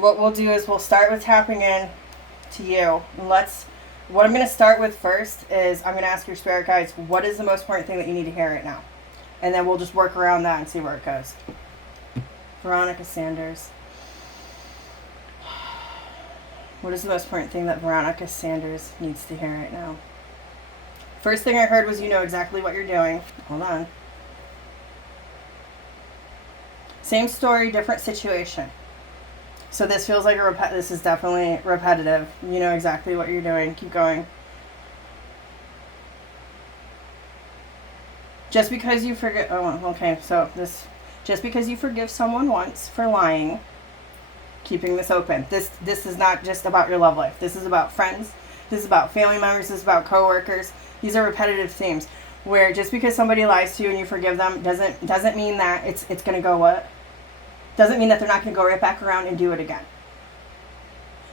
what we'll do is we'll start with tapping in to you. And what I'm going to start with first is I'm going to ask your spirit guides, what is the most important thing that you need to hear right now? And then we'll just work around that and see where it goes. Veronica Sanders. What is the most important thing that Veronica Sanders needs to hear right now? First thing I heard was you know exactly what you're doing. Hold on. Same story, different situation. So this feels like this is definitely repetitive. You know exactly what you're doing. Keep going. Just because you forget, just because you forgive someone once for lying, keeping this open. This is not just about your love life. This is about friends. This is about family members. This is about coworkers. These are repetitive themes where just because somebody lies to you and you forgive them doesn't mean that it's going to go what? Doesn't mean that they're not going to go right back around and do it again.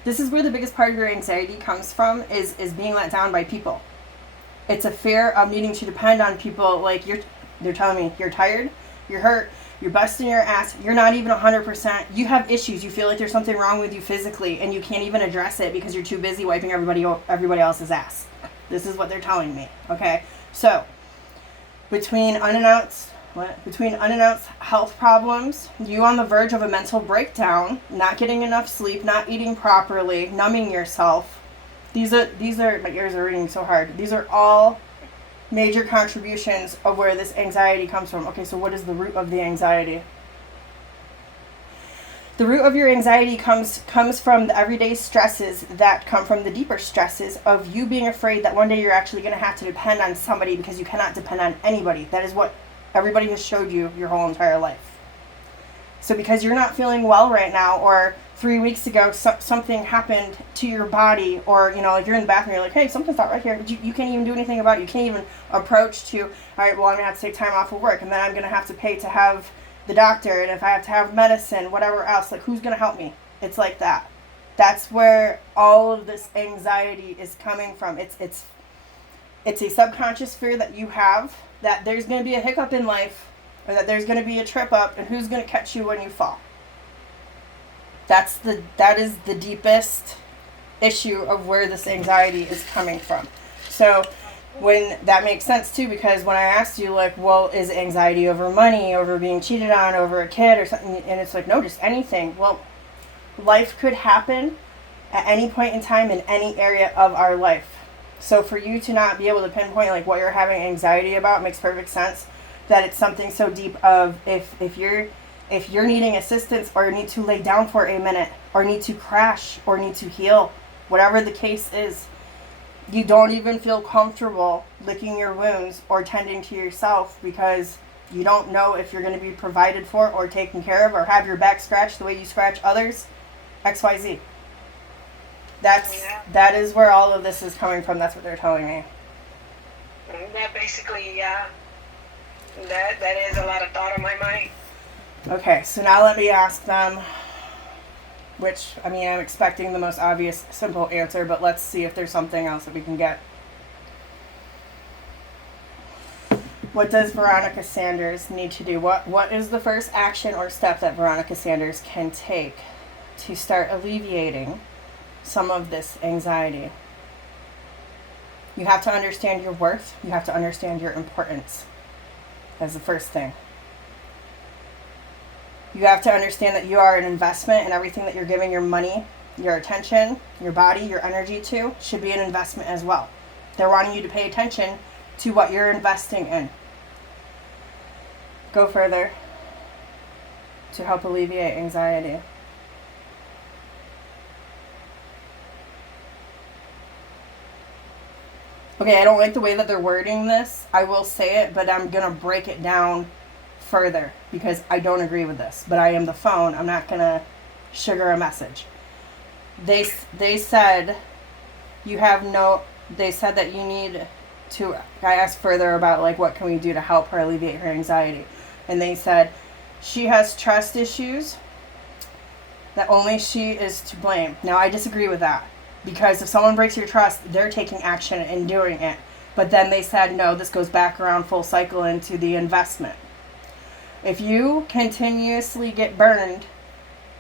This is where the biggest part of your anxiety comes from, is being let down by people. It's a fear of needing to depend on people. Like they're telling me you're tired, you're hurt, you're busting your ass, you're not even 100%, you have issues, you feel like there's something wrong with you physically and you can't even address it because you're too busy wiping everybody else's ass. This is what they're telling me, okay? So, between unannounced health problems, you on the verge of a mental breakdown, not getting enough sleep, not eating properly, numbing yourself. These are my ears are ringing so hard. These are all major contributions of where this anxiety comes from. Okay, so what is the root of the anxiety? The root of your anxiety comes from the everyday stresses that come from the deeper stresses of you being afraid that one day you're actually going to have to depend on somebody because you cannot depend on anybody. That is what everybody has showed you your whole entire life. So because you're not feeling well right now, or 3 weeks ago something happened to your body, or like you're in the bathroom, you're like, hey, something's not right here, but you can't even do anything about it. You can't even approach to, all right, well, I'm going to have to take time off of work, and then I'm going to have to pay to have the doctor, and if I have to have medicine, whatever else, like who's going to help me? It's like that. That's where all of this anxiety is coming from. It's a subconscious fear that you have that there's going to be a hiccup in life, or that there's going to be a trip up, and who's going to catch you when you fall. That is the deepest issue of where this anxiety is coming from. So when that makes sense too, because when I asked you, like, well, is anxiety over money, over being cheated on, over a kid or something, and it's like, no, just anything. Well, life could happen at any point in time in any area of our life. So for you to not be able to pinpoint like what you're having anxiety about makes perfect sense. That it's something so deep of if you're needing assistance, or need to lay down for a minute, or need to crash, or need to heal, whatever the case is, you don't even feel comfortable licking your wounds or tending to yourself because you don't know if you're going to be provided for or taken care of, or have your back scratched the way you scratch others. XYZ. That is where all of this is coming from. That's what they're telling me. That basically, yeah. That is a lot of thought on my mind. Okay, so now let me ask them, which, I'm expecting the most obvious, simple answer, but let's see if there's something else that we can get. What does Veronica Sanders need to do? What is the first action or step that Veronica Sanders can take to start alleviating some of this anxiety? You have to understand your worth. You have to understand your importance. That's the first thing. You have to understand that you are an investment, and everything that you're giving your money, your attention, your body, your energy to should be an investment as well. They're wanting you to pay attention to what you're investing in. Go further to help alleviate anxiety. Okay, I don't like the way that they're wording this. I will say it, but I'm going to break it down further because I don't agree with this. But I am the phone. I'm not going to sugar a message. They said they said that you need to, I asked further about like what can we do to help her alleviate her anxiety. And they said she has trust issues, that only she is to blame. Now I disagree with that. Because if someone breaks your trust, they're taking action and doing it. But then they said, no, this goes back around full cycle into the investment. If you continuously get burned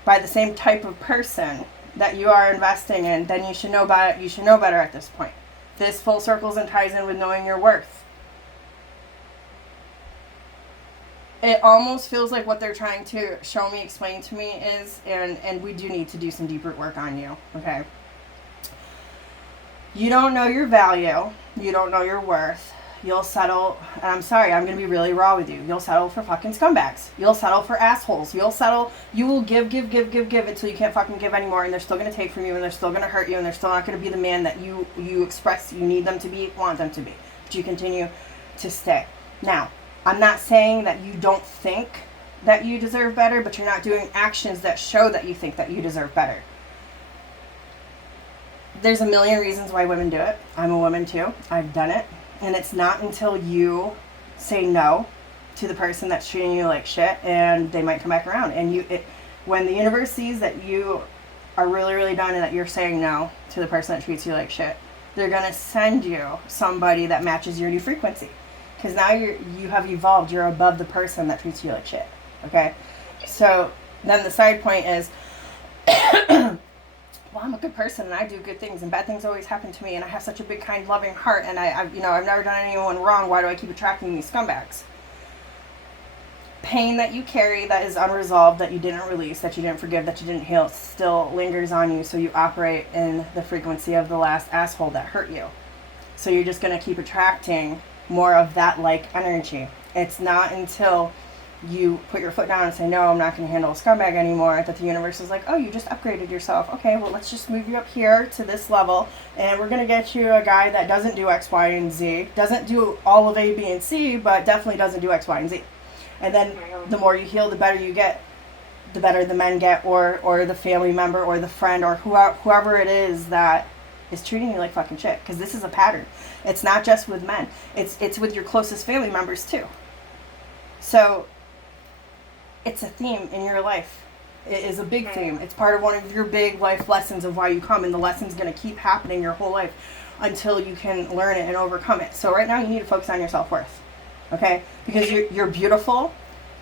by the same type of person that you are investing in, then you should know about it. You should know better at this point. This full circles and ties in with knowing your worth. It almost feels like what they're trying to show me, explain to me is, and we do need to do some deep root work on you, okay? You don't know your value. You don't know your worth. You'll settle, and I'm sorry, I'm going to be really raw with you. You'll settle for fucking scumbags. You'll settle for assholes. You will give until you can't fucking give anymore, and they're still going to take from you, and they're still going to hurt you, and they're still not going to be the man that you express you need them to be, want them to be. But you continue to stay. Now, I'm not saying that you don't think that you deserve better, but you're not doing actions that show that you think that you deserve better. There's a million reasons why women do it. I'm a woman too. I've done it. And it's not until you say no to the person that's treating you like shit, and they might come back around. And when the universe sees that you are really, really done and that you're saying no to the person that treats you like shit, they're going to send you somebody that matches your new frequency. Because now you have evolved. You're above the person that treats you like shit. Okay? So then the side point is, well, I'm a good person and I do good things and bad things always happen to me and I have such a big, kind, loving heart and I've never done anyone wrong. Why do I keep attracting these scumbags? Pain that you carry that is unresolved, that you didn't release, that you didn't forgive, that you didn't heal, still lingers on you, so you operate in the frequency of the last asshole that hurt you. So you're just going to keep attracting more of that like energy. It's not until you put your foot down and say, no, I'm not going to handle a scumbag anymore, that the universe is like, oh, you just upgraded yourself. Okay, well, let's just move you up here to this level, and we're going to get you a guy that doesn't do X, Y, and Z. Doesn't do all of A, B, and C, but definitely doesn't do X, Y, and Z. And then the more you heal, the better you get, the better the men get, or the family member, or the friend, or whoever it is that is treating you like fucking shit. Because this is a pattern. It's not just with men. It's with your closest family members, too. So it's a theme in your life. It is a big theme. It's part of one of your big life lessons of why you come, and the lesson's going to keep happening your whole life until you can learn it and overcome it. So right now you need to focus on your self-worth, okay? Because you're beautiful,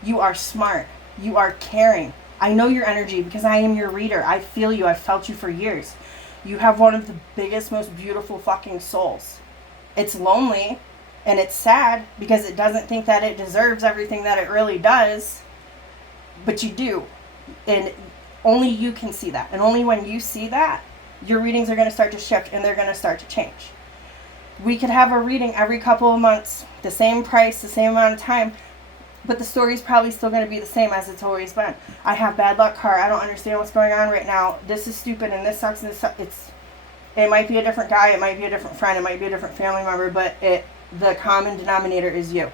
you are smart, you are caring. I know your energy because I am your reader. I feel you. I've felt you for years. You have one of the biggest, most beautiful fucking souls. It's lonely and it's sad because it doesn't think that it deserves everything that it really does. But you do, and only you can see that. And only when you see that, your readings are going to start to shift and they're going to start to change. We could have a reading every couple of months, the same price, the same amount of time, but the story's probably still going to be the same as it's always been. I have bad luck car. I don't understand what's going on right now. This is stupid and this sucks and this sucks. It might be a different guy. It might be a different friend. It might be a different family member, but the common denominator is you.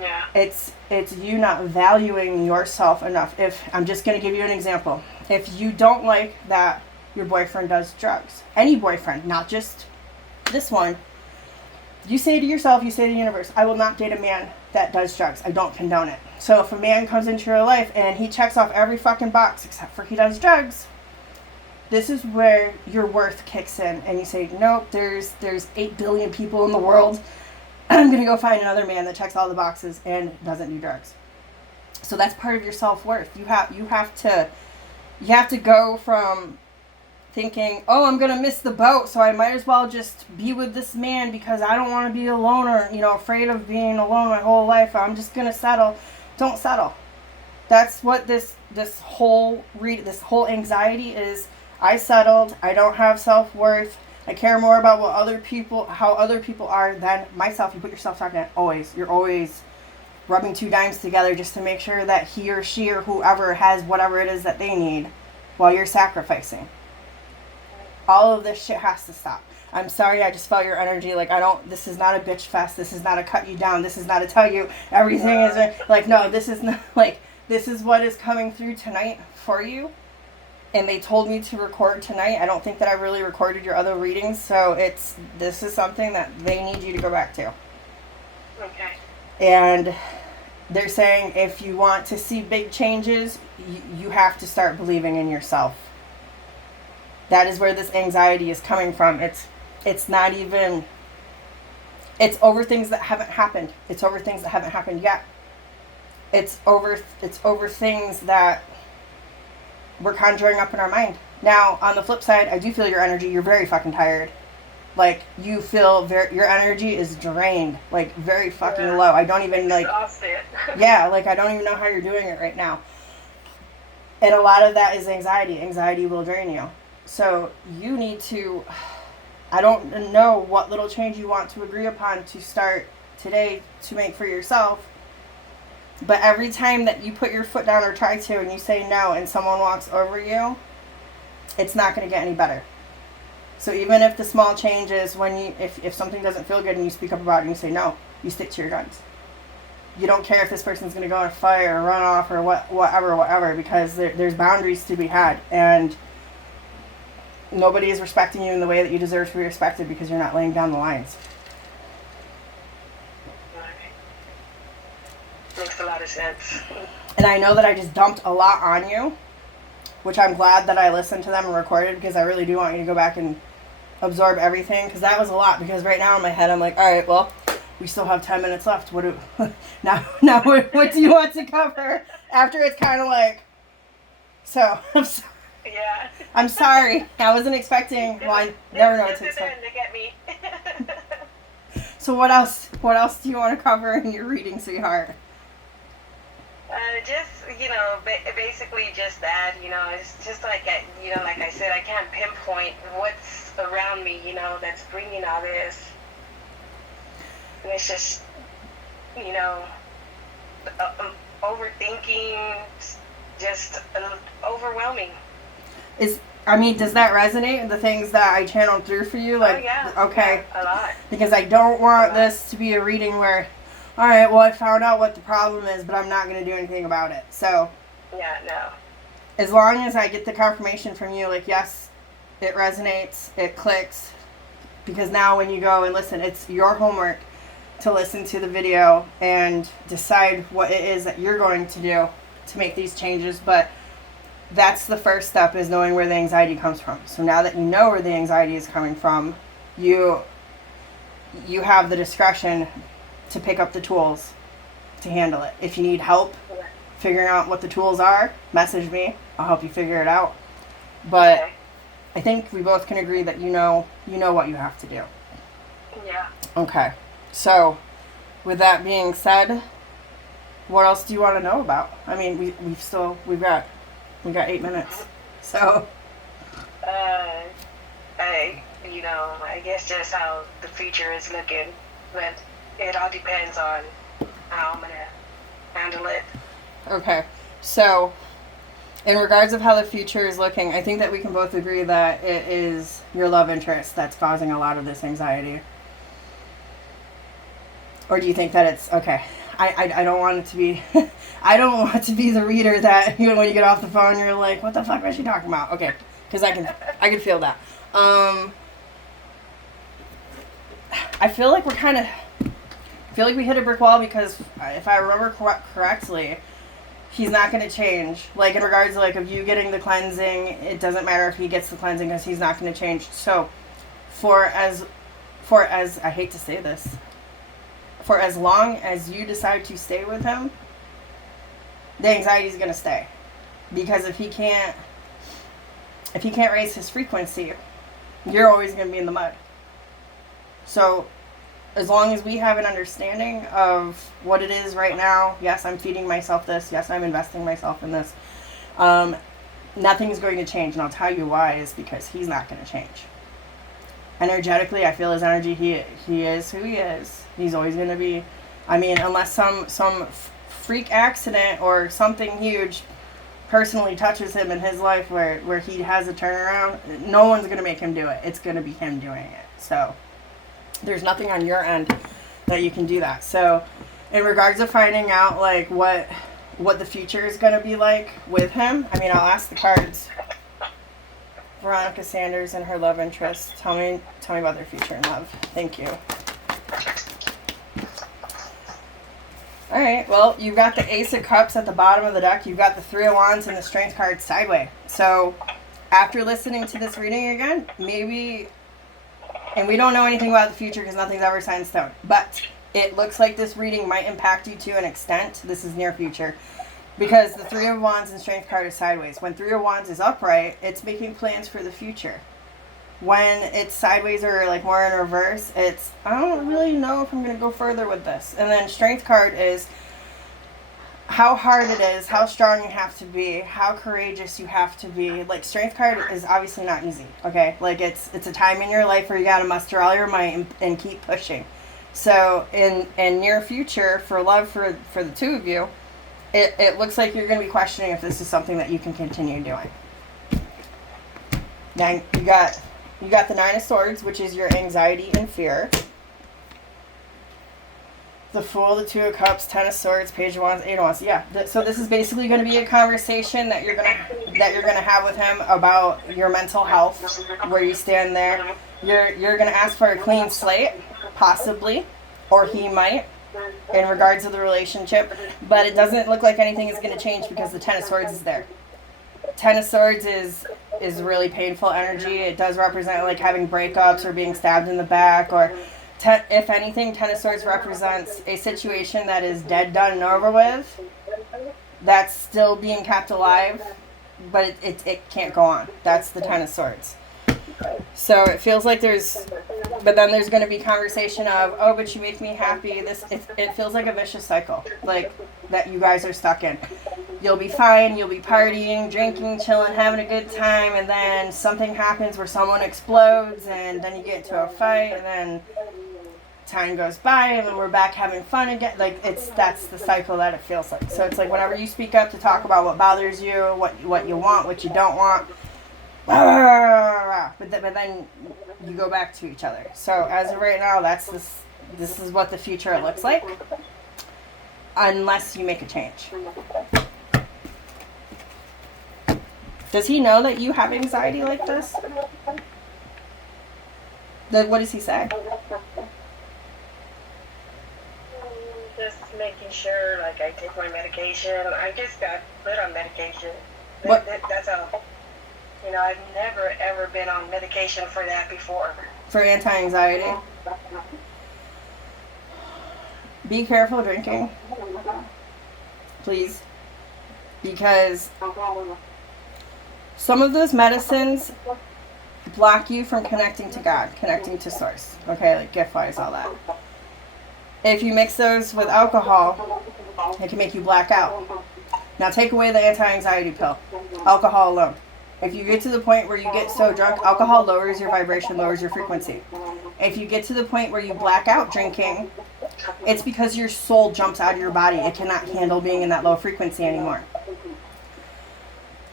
Yeah. It's you not valuing yourself enough. If I'm just going to give you an example. If you don't like that your boyfriend does drugs, any boyfriend, not just this one, you say to yourself, you say to the universe, I will not date a man that does drugs. I don't condone it. So if a man comes into your life and he checks off every fucking box except for he does drugs, this is where your worth kicks in and you say, nope, there's 8 billion people in the world. I'm going to go find another man that checks all the boxes and doesn't do drugs. So that's part of your self-worth. You have to go from thinking, oh, I'm going to miss the boat, so I might as well just be with this man because I don't want to be alone, or, afraid of being alone my whole life. I'm just going to settle. Don't settle. That's what this whole anxiety is. I settled. I don't have self-worth. I care more about how other people are than myself. You put yourself second always. You're always rubbing two dimes together just to make sure that he or she or whoever has whatever it is that they need while you're sacrificing. All of this shit has to stop. I'm sorry, I just felt your energy. This is not a bitch fest. This is not a cut you down. This is not a tell you everything is no, this is not this is what is coming through tonight for you. And they told me to record tonight. I don't think that I really recorded your other readings, so this is something that they need you to go back to. Okay. And they're saying if you want to see big changes, you have to start believing in yourself. That is where this anxiety is coming from. It's not even, it's over things that haven't happened. It's over things that haven't happened yet. It's over things that we're conjuring up in our mind. Now, on the flip side, I do feel your energy. You're very fucking tired. Like, you feel your energy is drained, like, very fucking low. I don't even, like, yeah, like, I don't even know how you're doing it right now. And a lot of that is anxiety. Anxiety will drain you. So, you need to, I don't know what little change you want to agree upon to start today to make for yourself. But every time that you put your foot down or try to and you say no and someone walks over you, it's not going to get any better. So even if the small change is when you, if something doesn't feel good and you speak up about it and you say no, you stick to your guns. You don't care if this person's going to go in a fight or run off or whatever, because there's boundaries to be had. And nobody is respecting you in the way that you deserve to be respected because you're not laying down the lines. Makes a lot of sense. And I know that I just dumped a lot on you, which I'm glad that I listened to them and recorded, because I really do want you to go back and absorb everything, because that was a lot. Because right now in my head I'm like, all right, well, we still have 10 minutes left. What do you want to cover? After it's kind of like, so yeah. I'm sorry. I wasn't expecting. Well, I never know what to expect. To get me. So what else? What else do you want to cover in your reading, sweetheart? Just, basically just that, it's just like, like I said, I can't pinpoint what's around me, that's bringing all this. And it's just, overthinking, just overwhelming. Does that resonate, the things that I channeled through for you? Like, oh, yeah. Okay. Yeah, a lot. Because I don't want this to be a reading where, all right, well, I found out what the problem is, but I'm not going to do anything about it. So, yeah, no. As long as I get the confirmation from you, like, yes, it resonates, it clicks, because now when you go and listen, it's your homework to listen to the video and decide what it is that you're going to do to make these changes. But that's the first step, is knowing where the anxiety comes from. So now that you know where the anxiety is coming from, you have the discretion to pick up the tools to handle it. If you need help figuring out what the tools are, message me. I'll help you figure it out. But okay. I think we both can agree that you know what you have to do. Yeah. Okay. So, with that being said, what else do you want to know about? I mean, we've got 8 minutes. So. I guess just how the future is looking, but it all depends on how I'm gonna handle it. Okay. So, in regards of how the future is looking, I think that we can both agree that it is your love interest that's causing a lot of this anxiety. Or do you think that it's okay? I don't want it to be I don't want to be the reader that when you get off the phone you're like, what the fuck was she talking about? Okay, because I can feel that. I feel like we hit a brick wall, because if I remember correctly, he's not going to change. Like, in regards to, like, of you getting the cleansing, it doesn't matter if he gets the cleansing, because he's not going to change. So, for as I hate to say this, for as long as you decide to stay with him, the anxiety is going to stay. Because if he can't raise his frequency, you're always going to be in the mud. So, as long as we have an understanding of what it is right now, yes, I'm feeding myself this, yes, I'm investing myself in this, nothing's going to change. And I'll tell you why, is because he's not going to change. Energetically, I feel his energy, he is who he is. He's always going to be, unless some freak accident or something huge personally touches him in his life where he has a turnaround, no one's going to make him do it. It's going to be him doing it. So there's nothing on your end that you can do that. So in regards to finding out, like, what the future is going to be like with him, I'll ask the cards. Veronica Sanders and her love interest. Tell me about their future in love. Thank you. All right. Well, you've got the Ace of Cups at the bottom of the deck. You've got the Three of Wands and the Strength card sideways. So, after listening to this reading again, maybe, and we don't know anything about the future because nothing's ever set in stone, but it looks like this reading might impact you to an extent. This is near future. Because the Three of Wands and Strength card is sideways. When Three of Wands is upright, it's making plans for the future. When it's sideways or like more in reverse, it's, I don't really know if I'm going to go further with this. And then Strength card is how hard it is, how strong you have to be, how courageous you have to be. Like, Strength card is obviously not easy, okay? Like, it's a time in your life where you got to muster all your might and keep pushing. So in near future, for love for the two of you, it looks like you're going to be questioning if this is something that you can continue doing. Now you got the Nine of Swords, which is your anxiety and fear. The Fool, the Two of Cups, Ten of Swords, Page of Wands, Eight of Wands. Yeah. So this is basically going to be a conversation that you're gonna have with him about your mental health, where you stand there. You're gonna ask for a clean slate, possibly, or he might, in regards to the relationship. But it doesn't look like anything is going to change because the Ten of Swords is there. Ten of Swords is really painful energy. It does represent like having breakups or being stabbed in the back, or if anything, Ten of Swords represents a situation that is dead, done, and over with, that's still being kept alive, but it can't go on. That's the Ten of Swords. So it feels like but then there's going to be conversation of, oh, but you make me happy. It feels like a vicious cycle, like that you guys are stuck in. You'll be fine, you'll be partying, drinking, chilling, having a good time, and then something happens where someone explodes, and then you get into a fight, and then time goes by, and then we're back having fun again. Like, that's the cycle that it feels like. So it's like whenever you speak up to talk about what bothers you, what you want, what you don't want, but then you go back to each other. So as of right now, this is what the future looks like, unless you make a change. Does he know that you have anxiety like this? What does he say? Just making sure, like, I take my medication. I just got put on medication. That's all. You know, I've never, ever been on medication for that before. For anti-anxiety? Be careful drinking. Please. Because some of those medicines block you from connecting to God, connecting to Source. Okay, like gift-wise, all that. If you mix those with alcohol, it can make you black out. Now take away the anti-anxiety pill. Alcohol alone. If you get to the point where you get so drunk, alcohol lowers your vibration, lowers your frequency. If you get to the point where you black out drinking, it's because your soul jumps out of your body. It cannot handle being in that low frequency anymore.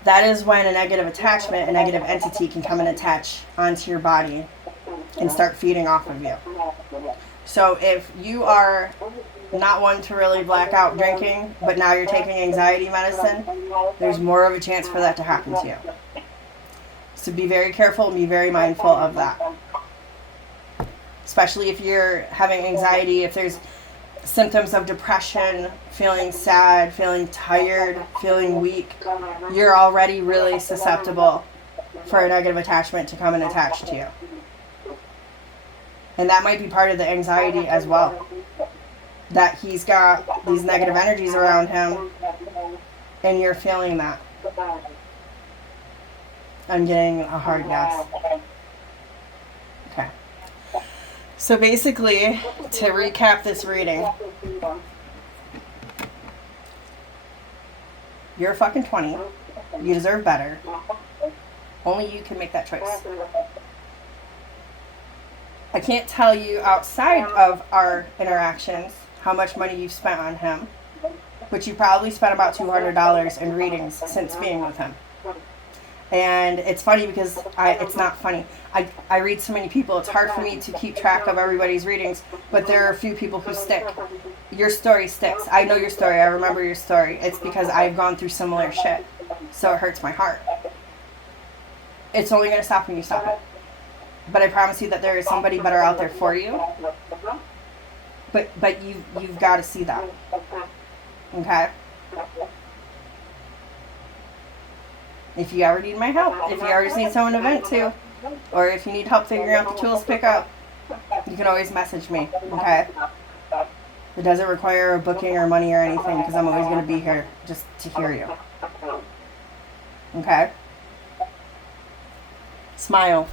That is when a negative attachment, a negative entity can come and attach onto your body and start feeding off of you. So if you are not one to really black out drinking, but now you're taking anxiety medicine, there's more of a chance for that to happen to you. So be very careful and be very mindful of that. Especially if you're having anxiety, if there's symptoms of depression, feeling sad, feeling tired, feeling weak, you're already really susceptible for a negative attachment to come and attach to you. And that might be part of the anxiety as well. That he's got these negative energies around him and you're feeling that. I'm getting a hard yes. Okay. So basically, to recap this reading, you're fucking 20. You deserve better. Only you can make that choice. I can't tell you outside of our interactions how much money you've spent on him, but you probably spent about $200 in readings since being with him. And it's funny because it's not funny. I read so many people, it's hard for me to keep track of everybody's readings, but there are a few people who stick. Your story sticks. I know your story. I remember your story. It's because I've gone through similar shit. So it hurts my heart. It's only going to stop when you stop it. But I promise you that there is somebody better out there for you. But you've got to see that. Okay? If you ever need my help, if you ever just need someone to vent to, or if you need help figuring out the tools to pick up, you can always message me, okay? It doesn't require a booking or money or anything because I'm always going to be here just to hear you. Okay? Smile.